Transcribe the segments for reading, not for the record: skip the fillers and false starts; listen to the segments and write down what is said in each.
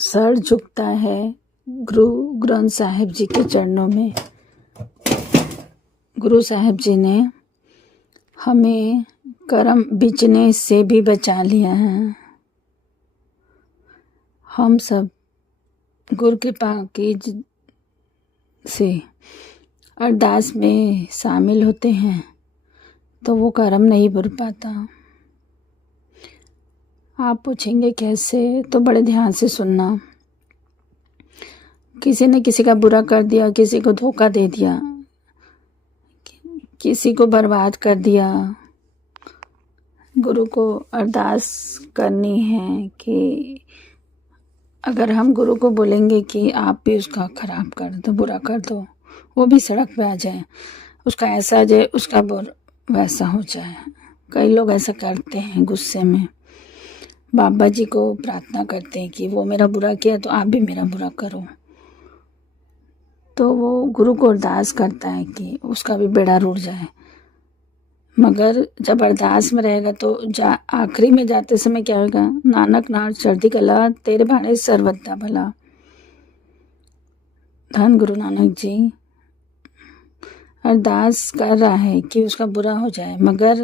Sir झुकता है गुरु ग्रंथ साहिब जी के चरणों में। गुरु साहिब जी ने हमें कर्म बिचने से भी बचा लिया है। हम सब गुरु कृपा की से अरदास में शामिल होते हैं तो वो कर्म नहीं बुर पाता। आप पूछेंगे कैसे, तो बड़े ध्यान से सुनना। किसी ने किसी का बुरा कर दिया, किसी को धोखा दे दिया, किसी को बर्बाद कर दिया। गुरु को अरदास करनी है कि अगर हम गुरु को बोलेंगे कि आप भी उसका खराब कर दो, बुरा कर दो, वो भी सड़क पे आ जाए, उसका ऐसा आ जाए, उसका वैसा हो जाए। कई लोग ऐसा करते हैं गुस्से में। बाबा जी को प्रार्थना करते हैं कि वो मेरा बुरा किया तो आप भी मेरा बुरा करो। तो वो गुरु को अरदास करता है कि उसका भी बेड़ा रुड़ जाए। मगर जब अरदास में रहेगा तो आखिरी में जाते समय क्या होगा? नानक नार चढ़ती कला, तेरे भाणे सर्वदा भला। धन गुरु नानक जी अरदास कर रहा है कि उसका बुरा हो जाए, मगर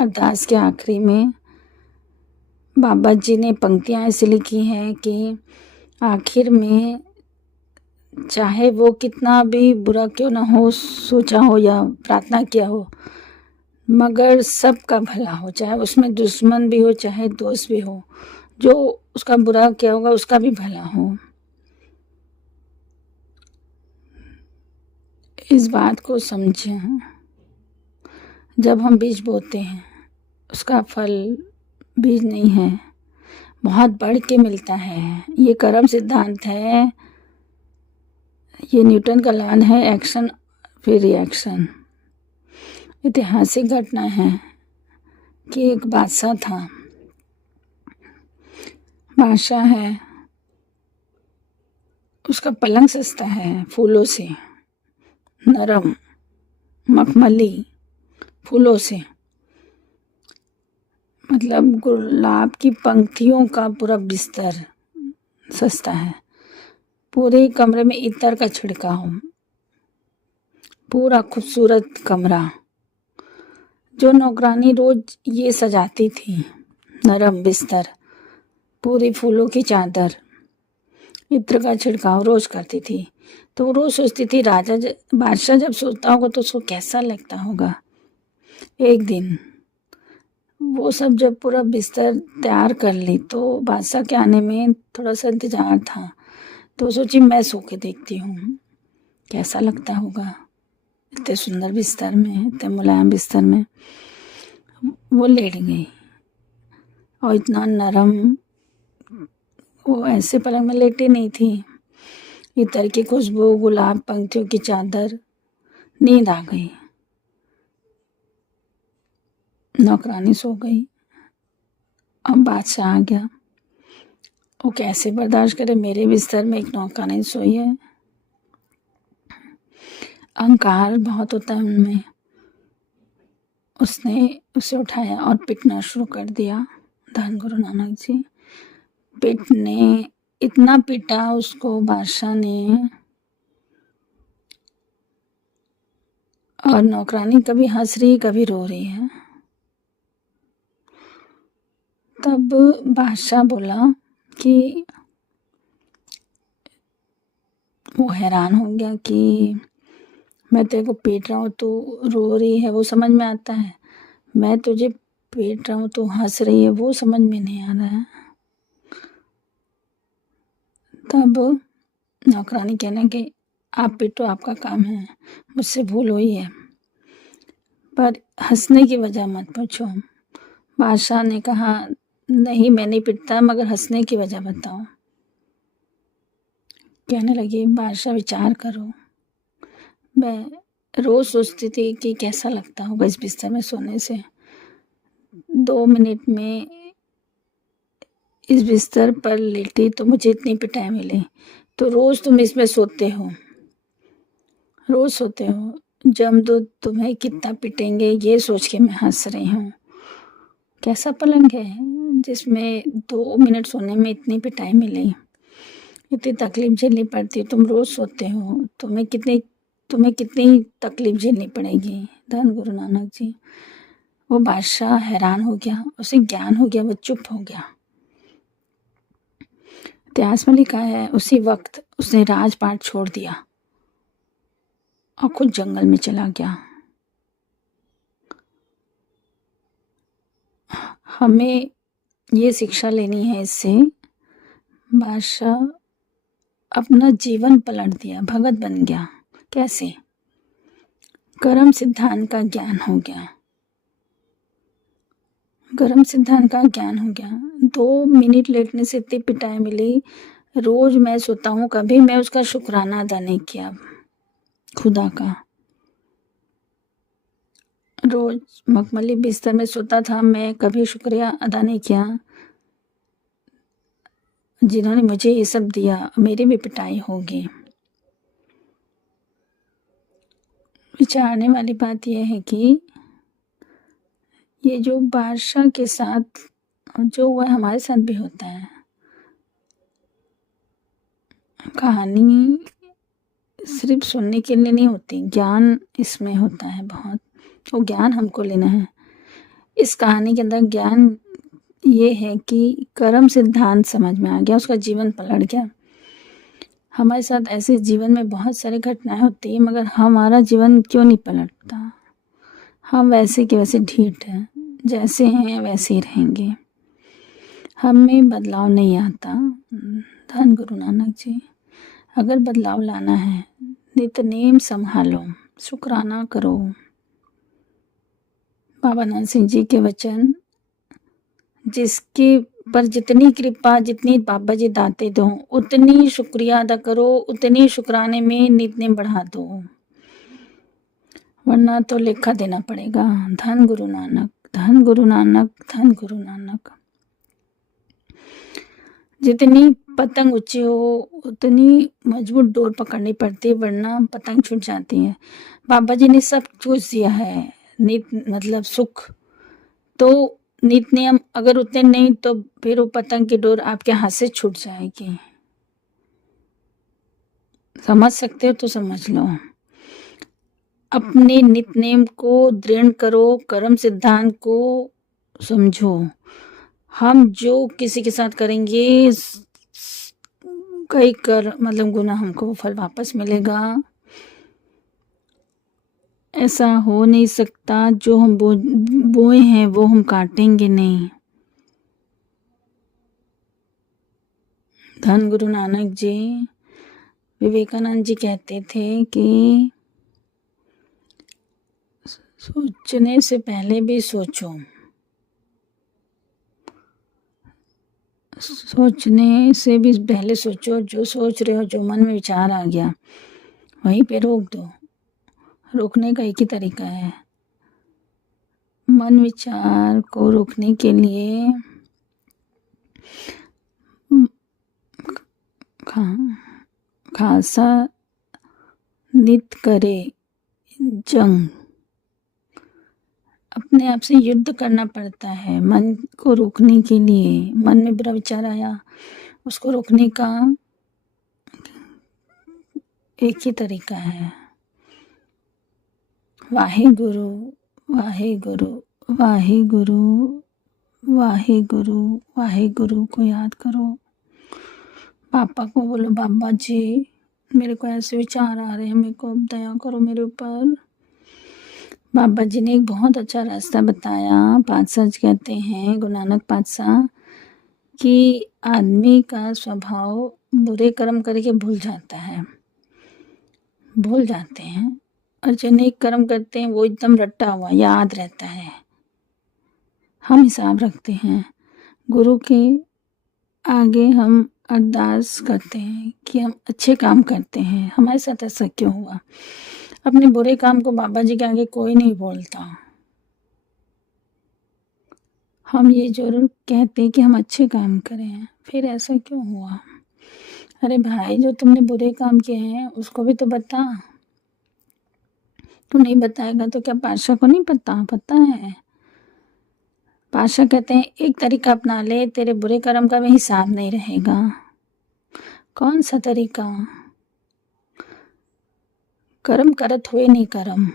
अरदास के आखिरी में बाबा जी ने पंक्तियाँ ऐसी लिखी हैं कि आखिर में चाहे वो कितना भी बुरा क्यों ना हो सोचा हो या प्रार्थना किया हो, मगर सबका भला हो, चाहे उसमें दुश्मन भी हो चाहे दोस्त भी हो, जो उसका बुरा किया होगा उसका भी भला हो। इस बात को समझें। जब हम बीज बोते हैं उसका फल बीज नहीं है, बहुत बढ़ के मिलता है। ये कर्म सिद्धांत है, ये न्यूटन का लॉ है, एक्शन फिर रिएक्शन। ऐतिहासिक घटना है कि एक बादशाह था। बादशाह है, उसका पलंग सस्ता है, फूलों से नरम मखमली फूलों से, मतलब गुलाब की पंक्तियों का पूरा बिस्तर सस्ता है। पूरे कमरे में इत्र का छिड़काव, पूरा खूबसूरत कमरा। जो नौकरानी रोज ये सजाती थी, नरम बिस्तर, पूरी फूलों की चादर, इत्र का छिड़काव रोज करती थी। तो वो रोज सोचती थी बादशाह जब सोता होगा तो उसको कैसा लगता होगा। एक दिन वो सब जब पूरा बिस्तर तैयार कर ली तो बादशाह के आने में थोड़ा सा इंतजार था। तो सोची मैं सो के देखती हूँ कैसा लगता होगा इतने सुंदर बिस्तर में, इतने मुलायम बिस्तर में। वो लेट गई और इतना नरम, वो ऐसे पलंग में लेटी नहीं थी। इत्र की खुशबू, गुलाब पंक्तियों की चादर, नींद आ गई। नौकरानी सो गई। अब बादशाह आ गया। वो कैसे बर्दाश्त करे, मेरे बिस्तर में एक नौकरानी सोई है। अहंकार बहुत होता है उनमें। उसने उसे उठाया और पीटना शुरू कर दिया। धन गुरु नानक जी पीटने इतना पीटा उसको बादशाह ने, और नौकरानी कभी हंस रही कभी रो रही है। तब बादशाह बोला कि वो हैरान हो गया कि मैं तेरे को पीट रहा हूँ, तू रो रही है, वो समझ में आता है। मैं तुझे पीट रहा हूँ, तू हंस रही है, वो समझ में नहीं आ रहा है। तब नौकरानी कहने कि आप पीटो, आपका काम है, मुझसे भूल हुई है, पर हंसने की वजह मत पूछो। बादशाह ने कहा नहीं, मैं नहीं पीटता, मगर हंसने की वजह बताओ। कहने लगी बादशाह विचार करो, मैं रोज सोचती थी कि कैसा लगता होगा इस बिस्तर में सोने से। 2 मिनट में इस बिस्तर पर लेटी तो मुझे इतनी पिटाई मिली। तो रोज तुम इसमें सोते हो, रोज सोते हो, जमदूत तुम्हें कितना पिटेंगे ये सोच के मैं हंस रही हूँ। कैसा पलंग है जिसमें 2 मिनट सोने में इतनी पिटाई मिली। इतनी तकलीफ झेलनी पड़ती है। तुम रोज सोते हो, तुम्हें कितनी तकलीफ झेलनी पड़ेगी। धन गुरु नानक जी। वो बादशाह हैरान हो गया, उसे ज्ञान हो गया, वो चुप हो गया। इतिहास में लिखा है उसी वक्त उसने राजपाट छोड़ दिया और खुद जंगल में चला गया। हमें ये शिक्षा लेनी है इससे। बादशाह अपना जीवन पलट दिया, भगत बन गया। कैसे? कर्म सिद्धांत का ज्ञान हो गया। कर्म सिद्धांत का ज्ञान हो गया। 2 मिनट लेटने से इतनी पिटाई मिली। रोज मैं सोता हूँ, कभी मैं उसका शुक्राना अदा नहीं किया खुदा का। रोज मखमली बिस्तर में सोता था, मैं कभी शुक्रिया अदा नहीं किया जिन्होंने मुझे ये सब दिया। मेरी भी पिटाई होगी। विचारने वाली बात यह है कि ये जो बादशाह के साथ जो हुआ हमारे साथ भी होता है। कहानी सिर्फ सुनने के लिए नहीं होती, ज्ञान इसमें होता है बहुत। वो ज्ञान हमको लेना है। इस कहानी के अंदर ज्ञान ये है कि कर्म सिद्धांत समझ में आ गया, उसका जीवन पलट गया। हमारे साथ ऐसे जीवन में बहुत सारी घटनाएं होती है, मगर हमारा जीवन क्यों नहीं पलटता? हम वैसे के वैसे ढीठ हैं, जैसे हैं वैसे ही रहेंगे। हमें बदलाव नहीं आता। धन गुरु नानक जी। अगर बदलाव लाना है, नित्यनेम संभालो, शुक्राना करो। बाबा नानक सिंह जी के वचन, जिसके पर जितनी कृपा, जितनी बाबा जी दाते दो, उतनी शुक्रिया अदा करो, उतनी शुक्राने में नित्यनेम बढ़ा दो, वरना तो लेखा देना पड़ेगा। धन गुरु नानक, धन गुरु नानक, धन गुरु नानक। जितनी पतंग ऊंची हो उतनी मजबूत डोर पकड़नी पड़ती है, वरना पतंग छूट जाती है। बाबा जी ने सब कुछ दिया है, मतलब सुख। तो नित नियम अगर उतने नहीं तो फिर वो पतंग की डोर आपके हाथ से छूट जाएगी। समझ सकते हो तो समझ लो। अपने नित नेम को दृढ़ करो, कर्म सिद्धांत को समझो। हम जो किसी के साथ करेंगे कई मतलब गुना हमको फल वापस मिलेगा। ऐसा हो नहीं सकता जो हम बोए हैं वो हम काटेंगे नहीं। धन गुरु नानक जी। विवेकानंद जी कहते थे कि सोचने से पहले भी सोचो। सोचने से भी पहले सोचो। जो सोच रहे हो, जो मन में विचार आ गया, वहीं पे रोक दो। रोकने का एक ही तरीका है। मन विचार को रोकने के लिए खासा नित करे जंग। अपने आप से युद्ध करना पड़ता है मन को रोकने के लिए। मन में बुरा विचार आया, उसको रोकने का एक ही तरीका है। वाहे गुरु, वाहे गुरु, वाहे गुरु, वाहे गुरु, वाहे गुरु को याद करो। पापा को बोलो, बाबा जी मेरे को ऐसे विचार आ रहे हैं, मेरे को दया करो मेरे ऊपर। बाबा जी ने एक बहुत अच्छा रास्ता बताया। पातशाह कहते हैं, गुरु नानक पातशाह, कि आदमी का स्वभाव बुरे कर्म करके भूल जाते हैं, और जो नेक कर्म करते हैं वो एकदम रट्टा हुआ याद रहता है। हम हिसाब रखते हैं, गुरु के आगे हम अरदास करते हैं कि हम अच्छे काम करते हैं, हमारे साथ ऐसा क्यों हुआ। अपने बुरे काम को बाबा जी के आगे कोई नहीं बोलता। हम ये जरूर कहते हैं कि हम अच्छे काम करें, फिर ऐसा क्यों हुआ। अरे भाई, जो तुमने बुरे काम किए हैं उसको भी तो बता। तू नहीं बताएगा तो क्या पातशाह को नहीं पता है। पातशाह कहते हैं एक तरीका अपना ले, तेरे बुरे कर्म का भी हिसाब नहीं रहेगा। कौन सा तरीका? कर्म करत हुए नहीं कर्म,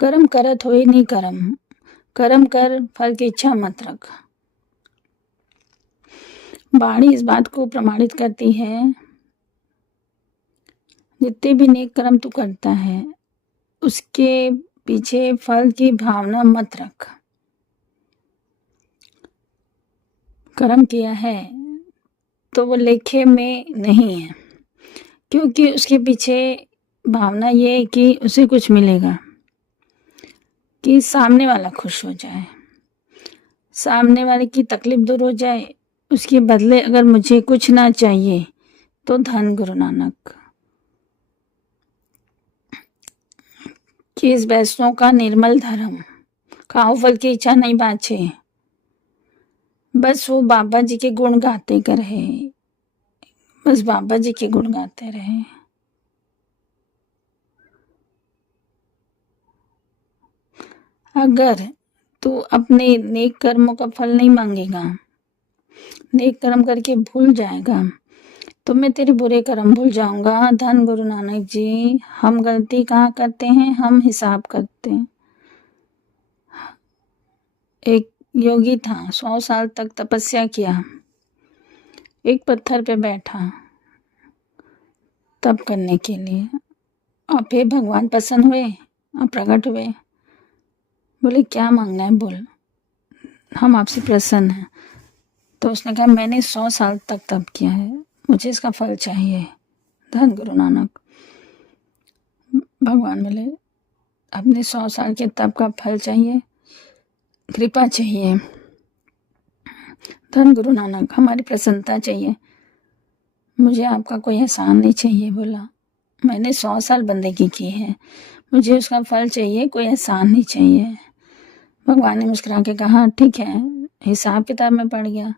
कर्म करत हुए नहीं कर्म, कर्म कर फल की इच्छा मत रख। वाणी इस बात को प्रमाणित करती है, जितने भी नेक कर्म तू करता है उसके पीछे फल की भावना मत रख। कर्म किया है तो वो लेखे में नहीं है, क्योंकि उसके पीछे भावना ये है कि उसे कुछ मिलेगा, कि सामने वाला खुश हो जाए, सामने वाले की तकलीफ दूर हो जाए, उसके बदले अगर मुझे कुछ ना चाहिए तो धन गुरु नानक। कि इस वैष्णव का निर्मल धर्म, खाओ फल की इच्छा नहीं बाँचे, बस वो बाबा जी के गुण गाते कर रहे, बस बाबा जी के गुण गाते रहे। अगर तू अपने नेक कर्मों का फल नहीं मांगेगा, नेक कर्म करके भूल जाएगा, तो मैं तेरे बुरे कर्म भूल जाऊंगा। धन गुरु नानक जी, हम गलती कहाँ करते हैं? हम हिसाब करते हैं। एक योगी था, 100 साल तक तपस्या किया, एक पत्थर पे बैठा तप करने के लिए, और फिर भगवान प्रसन्न हुए और प्रकट हुए, बोले क्या मांगना है बोल, हम आपसे प्रसन्न हैं। तो उसने कहा मैंने 100 साल तक तप किया है, मुझे इसका फल चाहिए। धन गुरु नानक। भगवान बोले अपने 100 साल के तप का फल चाहिए, कृपा चाहिए। धन गुरु नानक, हमारी प्रसन्नता चाहिए, मुझे आपका कोई एहसान नहीं चाहिए। बोला मैंने 100 साल बंदगी की है, मुझे उसका फल चाहिए, कोई एहसान नहीं चाहिए। भगवान ने मुस्कुरा के कहा ठीक है, हिसाब किताब में पड़ गया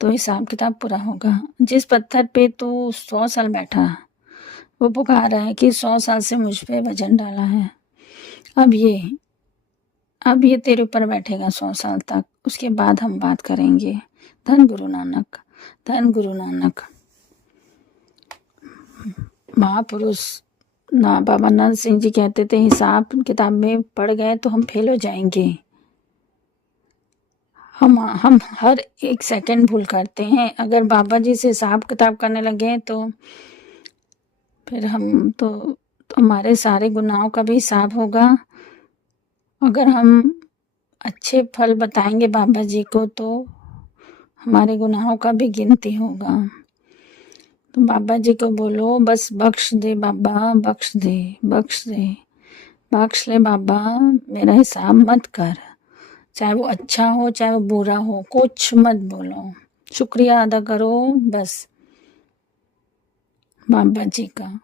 तो हिसाब किताब पूरा होगा। जिस पत्थर पे तू 100 साल बैठा, वो पुकार रहा है कि 100 साल से मुझ पे वजन डाला है, अब ये तेरे ऊपर बैठेगा 100 साल तक, उसके बाद हम बात करेंगे। धन गुरु नानक, धन गुरु नानक। महापुरुष ना बाबा नंद सिंह जी कहते थे हिसाब किताब में पड़ गए तो हम फेल हो जाएंगे। हम हर एक सेकंड भूल करते हैं। अगर बाबा जी से हिसाब किताब करने लगे तो फिर हम तो हमारे सारे गुनाहों का भी हिसाब होगा। अगर हम अच्छे फल बताएंगे बाबा जी को तो हमारे गुनाहों का भी गिनती होगा। तो बाबा जी को बोलो बस बख्श दे बाबा, बख्श दे, बख्श दे, बख्श ले बाबा, मेरा हिसाब मत कर, चाहे वो अच्छा हो चाहे वो बुरा हो, कुछ मत बोलो, शुक्रिया अदा करो बस बाबा जी का।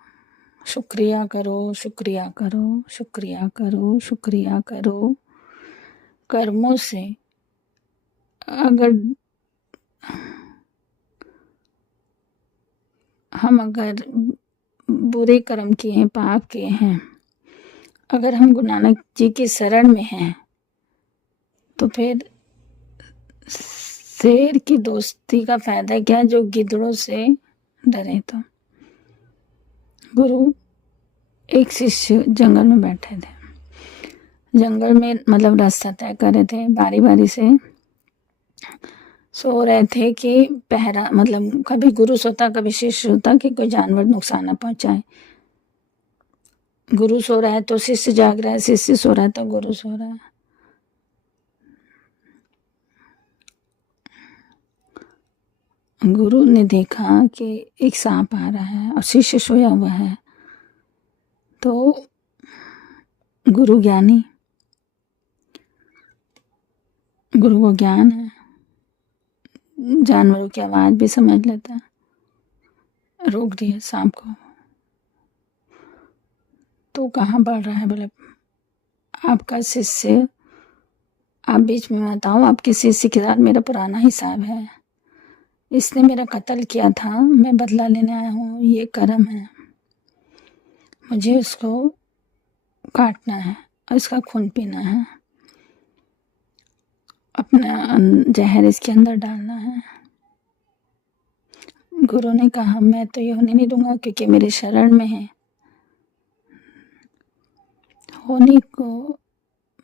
शुक्रिया करो, शुक्रिया करो, शुक्रिया करो, शुक्रिया करो। कर्मों से अगर हम बुरे कर्म किए हैं, पाप किए हैं, अगर हम गुरु नानक जी की शरण में हैं तो फिर शेर की दोस्ती का फायदा क्या जो गिद्धड़ों से डरे। तो गुरु एक शिष्य जंगल में बैठे थे, जंगल में मतलब रास्ता तय कर रहे थे, बारी बारी से सो रहे थे कि पहरा मतलब कभी गुरु सोता कभी शिष्य सोता कि कोई जानवर नुकसान न पहुंचाए। गुरु सो रहा है तो शिष्य जाग रहा है, शिष्य सो रहा है तो गुरु सो रहा है। गुरु ने देखा कि एक सांप आ रहा है और शिष्य सोया हुआ है, तो गुरु ज्ञानी, गुरु को ज्ञान है, जानवरों की आवाज भी समझ लेता है, रोक दिया सांप को। तो कहाँ बढ़ रहा है? बोले आपका शिष्य, आप बीच में मत आओ, आपके शिष्य के साथ मेरा पुराना हिसाब है, इसने मेरा कत्ल किया था, मैं बदला लेने आया हूँ, ये कर्म है, मुझे उसको काटना है और इसका खून पीना है, अपना जहर इसके अंदर डालना है। गुरु ने कहा मैं तो ये होने नहीं दूंगा क्योंकि मेरे शरण में है। होनी को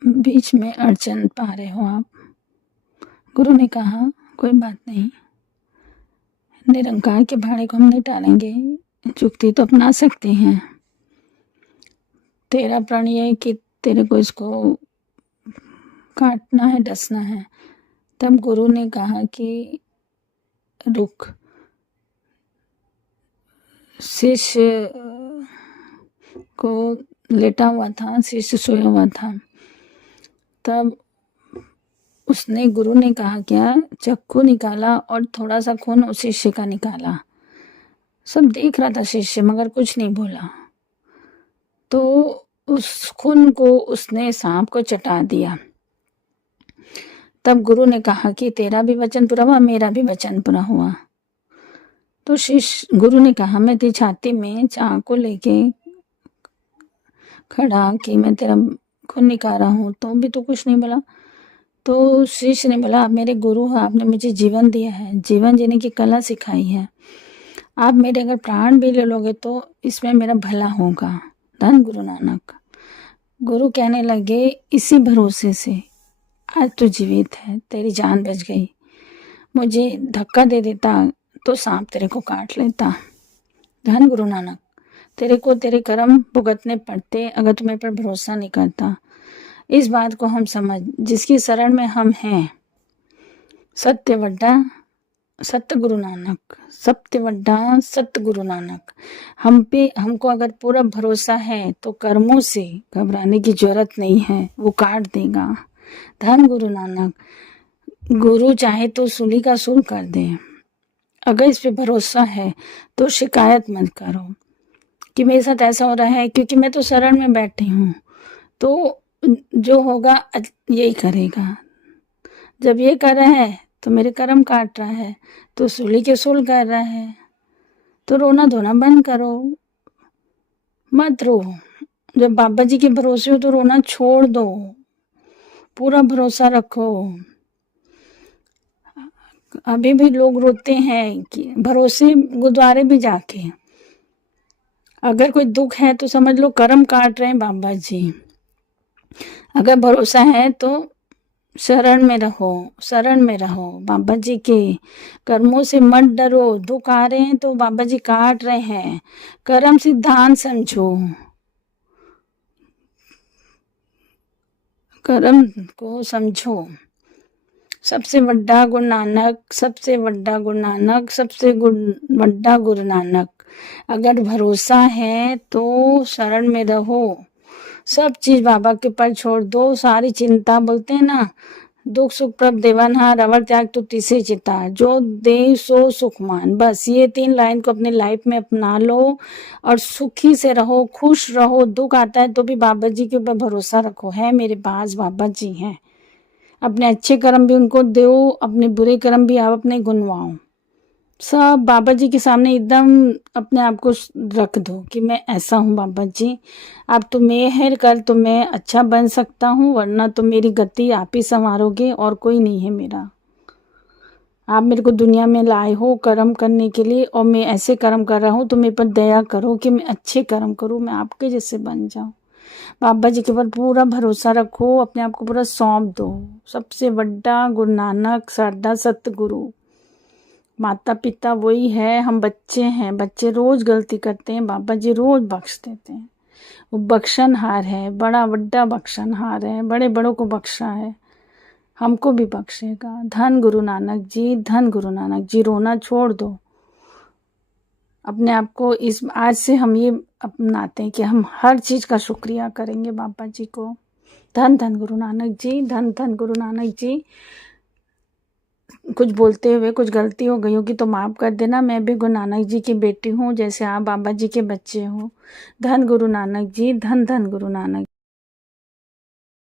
बीच में अड़चन पा रहे हो आप। गुरु ने कहा कोई बात नहीं, निरंकार के भाड़े को हम नहीं टालेंगे, जुक्ति तो अपना सकते हैं। तेरा प्रण ये है कि तेरे को इसको काटना है, डसना है। तब गुरु ने कहा कि रुक। शिष्य को लेटा हुआ था, शिष्य सोया हुआ था। तब उसने, गुरु ने कहा क्या, चक्कू निकाला और थोड़ा सा खून उस शिष्य का निकाला। सब देख रहा था शिष्य, मगर कुछ नहीं बोला। तो उस खून को उसने सांप को चटा दिया। तब गुरु ने कहा कि तेरा भी वचन पूरा हुआ, मेरा भी वचन पूरा हुआ। तो गुरु ने कहा मैं तेरी छाती में चाकू लेके खड़ा कि मैं तेरा खून निकाल रहा हूँ, तो भी तो कुछ नहीं बोला। तो शिष्य ने बोला आप मेरे गुरु हो, आपने मुझे जीवन दिया है, जीवन जीने की कला सिखाई है। आप मेरे अगर प्राण भी ले लोगे तो इसमें मेरा भला होगा। धन गुरु नानक। गुरु कहने लगे इसी भरोसे से आज तू जीवित है, तेरी जान बच गई। मुझे धक्का दे देता तो सांप तेरे को काट लेता। धन गुरु नानक। तेरे को तेरे कर्म भुगतने पड़ते अगर तू मेरे पर भरोसा नहीं करता। इस बात को हम समझ, जिसकी शरण में हम हैं, सत्य वड्डा सत्य गुरु नानक, सत्य वड्डा सत्य गुरु नानक। हम पे हमको अगर पूरा भरोसा है तो कर्मों से घबराने की जरूरत नहीं है, वो काट देगा। धन गुरु नानक। गुरु चाहे तो सूली का सूल कर दे। अगर इस पे भरोसा है तो शिकायत मत करो कि मेरे साथ ऐसा हो रहा है, क्योंकि मैं तो शरण में बैठी हूँ, तो जो होगा यही करेगा। जब ये कर रहा है तो मेरे कर्म काट रहा है, तो सूली के सूल कर रहा है, तो रोना धोना बंद करो, मत रो। जब बाबा जी के भरोसे हो तो रोना छोड़ दो, पूरा भरोसा रखो। अभी भी लोग रोते हैं कि भरोसे गुरुद्वारे भी जाके, अगर कोई दुख है तो समझ लो कर्म काट रहे हैं बाबा जी। अगर भरोसा है तो शरण में रहो, शरण में रहो। बाबा जी के कर्मों से मत डरो। दुख आ रहे हैं तो बाबा जी काट रहे हैं, कर्म सिद्धांत समझो, कर्म को समझो। सबसे बड़ा गुरु नानक, सबसे बड़ा गुरु नानक, सबसे बड़ा गुरु नानक। अगर भरोसा है तो शरण में रहो, सब चीज बाबा के ऊपर छोड़ दो। सारी चिंता, बोलते हैं ना, दुख सुख प्रभ देवनहार, अवर त्याग तो तीसरी चिता, जो दे सो सुखमान। बस ये 3 लाइन को अपनी लाइफ में अपना लो और सुखी से रहो, खुश रहो। दुख आता है तो भी बाबा जी के ऊपर भरोसा रखो, है मेरे पास बाबा जी हैं। अपने अच्छे कर्म भी उनको दो, अपने बुरे कर्म भी आप अपने गुनवाओ। सब बाबा जी के सामने एकदम अपने आप को रख दो कि मैं ऐसा हूँ बाबा जी, आप तो मेहर कर तो मैं अच्छा बन सकता हूँ, वरना तो मेरी गति आप ही संवारोगे और कोई नहीं है मेरा। आप मेरे को दुनिया में लाए हो कर्म करने के लिए, और मैं ऐसे कर्म कर रहा हूँ तो मेरे पर दया करो कि मैं अच्छे कर्म करूँ, मैं आपके जैसे बन जाऊँ। बाबा जी के ऊपर पूरा भरोसा रखो, अपने आप को पूरा सौंप दो। सबसे बड़ा गुरु नानक, साडा सतगुरु। माता पिता वही है, हम बच्चे हैं, बच्चे रोज गलती करते हैं, बाबा जी रोज बख्श देते हैं। वो बख्शनहार है, बड़ा बड़ा बख्शनहार है, बड़े बड़ों को बख्शा है, हमको भी बख्शेगा। धन गुरु नानक जी, धन गुरु नानक जी। रोना छोड़ दो अपने आप को। इस आज से हम ये अपनाते हैं कि हम हर चीज का शुक्रिया करेंगे बाबा जी को। धन धन गुरु नानक जी, धन धन गुरु नानक जी। कुछ बोलते हुए कुछ गलती हो गई होगी तो माफ कर देना। मैं भी गुरु नानक जी की बेटी हूँ, जैसे आप बाबा जी के बच्चे हो। धन गुरु नानक जी, धन धन गुरु नानक।